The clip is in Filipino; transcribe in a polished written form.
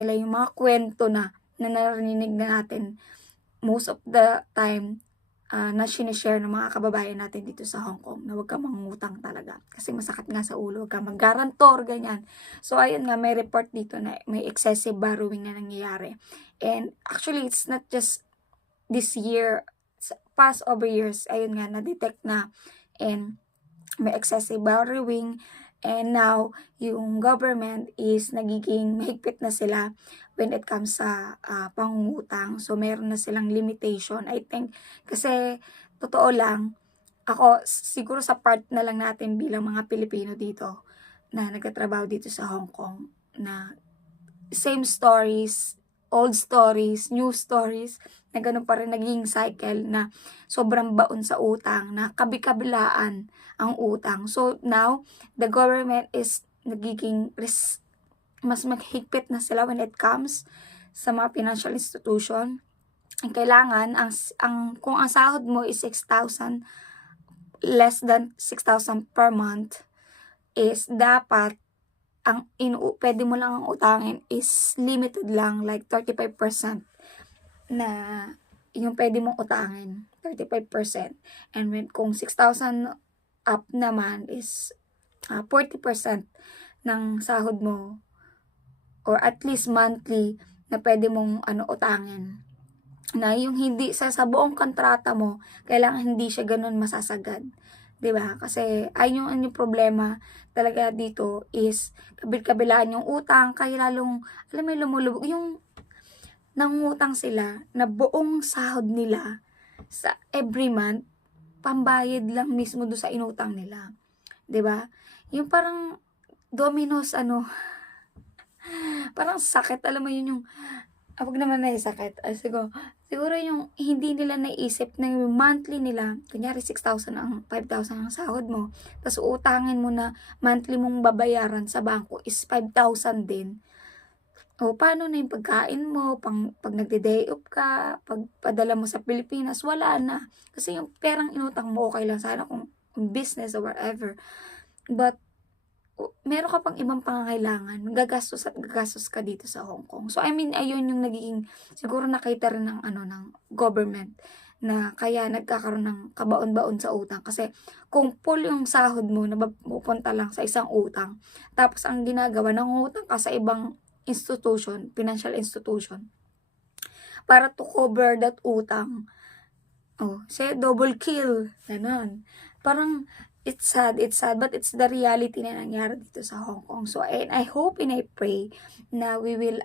nila yung mga kwento na narinig na natin most of the time, na shine-share ng mga kababayan natin dito sa Hong Kong na huwag kang mangungutang talaga kasi masakit nga sa ulo, huwag kang mag-guarantor, ganyan. So ayun nga, may report dito na may excessive borrowing na nangyayari. And actually, it's not just this year, past over years, ayun nga, na-detect na and may excessive borrowing. And now, yung government is nagiging mahigpit na sila when it comes sa pangungutang. So, meron na silang limitation. I think, kasi, totoo lang, ako, siguro sa part na lang natin bilang mga Pilipino dito, na nagtatrabaho dito sa Hong Kong, na same stories, old stories, new stories, na ganun pa rin naging cycle na sobrang baon sa utang, na kabi-kabilaan ang utang. So now, the government is nagiging mas maghigpit na sila when it comes sa mga financial institution. Ang kailangan, kung ang sahod mo is 6,000, less than 6,000 per month, is dapat pwede mo lang ang utangin is limited lang, like 35% na yung pwede mong utangin, 35%. And kung 6,000 up naman is 40% ng sahod mo or at least monthly na pwede mong utangin. Na yung hindi sa buong kontrata mo, kailangan hindi siya ganun masasagad. 'Di ba? Kasi ayun yung problema talaga dito is kabil-kabilaan yung utang, kaya lalong, alam mo, lumulubog yung nangungutang sila na buong sahod nila sa every month, pambayad lang mismo do sa inutang nila. 'Di ba? Yung parang dominoes, parang sakit, alam mo yun yung, wag naman na sakit. Siguro yung hindi nila naisip na yung monthly nila, kunyari 6,000 ang 5,000 ang sahod mo, tapos utangin mo na monthly mong babayaran sa bangko is 5,000 din. O paano na yung pagkain mo, pag nagde-day off ka, pag padala mo sa Pilipinas, wala na. Kasi yung perang inutang mo, okay lang sana kung business or whatever. But meron ka pang ibang pangangailangan, gagastos at gagastos ka dito sa Hong Kong. So, I mean, ayun yung nagiging, siguro nakita rin ng government, na kaya nagkakaroon ng kabaon-baon sa utang. Kasi, kung full yung sahod mo na pupunta lang sa isang utang, tapos ang ginagawa, nangungutang ka sa ibang institution, financial institution, para to cover that utang. Oh, say double kill, ganon. Parang, it's sad, but it's the reality na nangyari dito sa Hong Kong. So, and I hope and I pray na we will